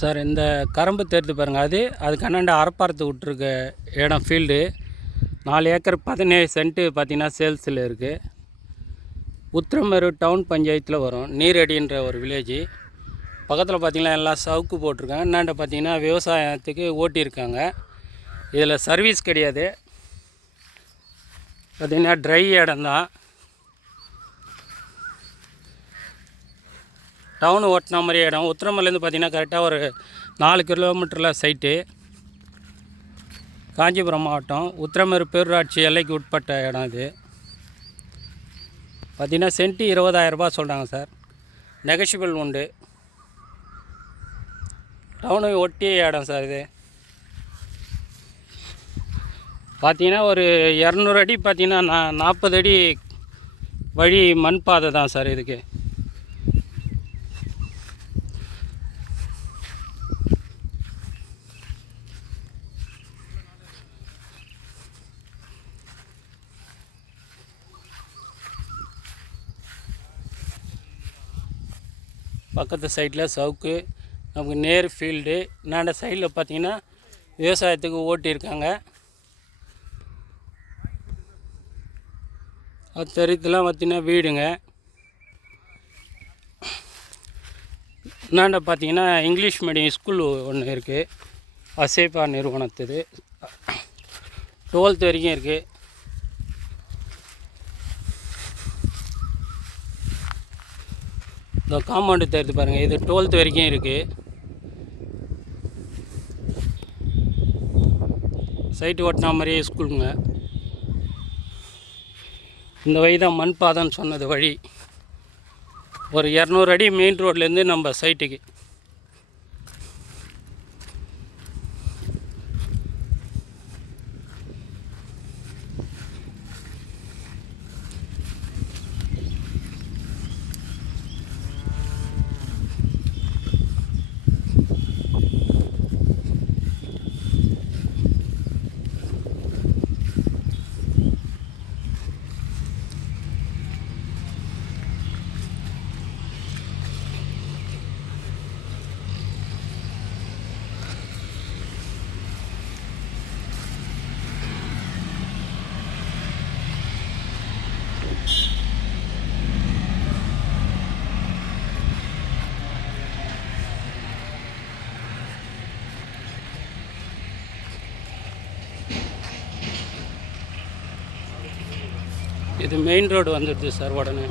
Sir இந்த கரும்பு தேர்த்து பாருங்கள் அது அதுக்கு அண்ணாண்ட அரப்பாரத்து விட்ருக்க இடம் ஃபீல்டு நாலு ஏக்கர் பதினேழு சென்ட்டு பார்த்தீங்கன்னா சேல்ஸில் இருக்குது உத்திரமேரு டவுன் பஞ்சாயத்தில் வரும். நீரடின்ற ஒரு வில்லேஜ் பக்கத்தில் பார்த்தீங்கன்னா எல்லாம் சவுக்கு போட்டிருக்காங்க. என்னாண்ட பார்த்தீங்கன்னா விவசாயத்துக்கு ஓட்டியிருக்காங்க. இதில் சர்வீஸ் கிடையாது. பார்த்திங்கன்னா ட்ரை இடம் தான். டவுன் ஓட்டின மாதிரி இடம். உத்திரமலேருந்து பார்த்தீங்கன்னா கரெக்டாக ஒரு நாலு கிலோமீட்டரில் சைட்டு காஞ்சிபுரம் மாவட்டம். உத்திரமேறு பேரூராட்சி எல்லைக்கு உட்பட்ட இடம் இது. பார்த்திங்கன்னா சென்ட்டு இருபதாயிரரூபா சொல்கிறாங்க சார். நெகஷிபிள் உண்டு. டவுனை ஒட்டிய இடம் சார் இது. பார்த்தீங்கன்னா ஒரு இரநூறு அடி பார்த்தீங்கன்னா நான் நாற்பது அடி வழி மண் பாதை தான் சார் இதுக்கு. பக்கத்து சைடில் சவுக்கு நமக்கு நேர் ஃபீல்டு. இன்னாண்ட சைடில் பார்த்தீங்கன்னா விவசாயத்துக்கு ஓட்டியிருக்காங்க. அது தெரியத்துலாம் பார்த்தீங்கன்னா வீடுங்க. இன்னாண்ட பார்த்தீங்கன்னா இங்கிலீஷ் மீடியம் ஸ்கூல் ஒன்று இருக்குது அசேபா நிறுவனத்துது. டுவெல்த் வரைக்கும் இருக்குது இந்த காம்பவுண்டு தேர்த்து பாருங்கள் இது டுவெல்த் வரைக்கும் இருக்குது சைட்டு ஓட்டினா மாதிரியே ஸ்கூலுங்க. இந்த வழி தான் மண் பாதம்னு சொன்னது வழி. ஒரு இரநூறு அடி மெயின் ரோட்லேருந்து நம்ம சைட்டுக்கு இது மெயின் ரோடு வந்துடுது சார் உடனே.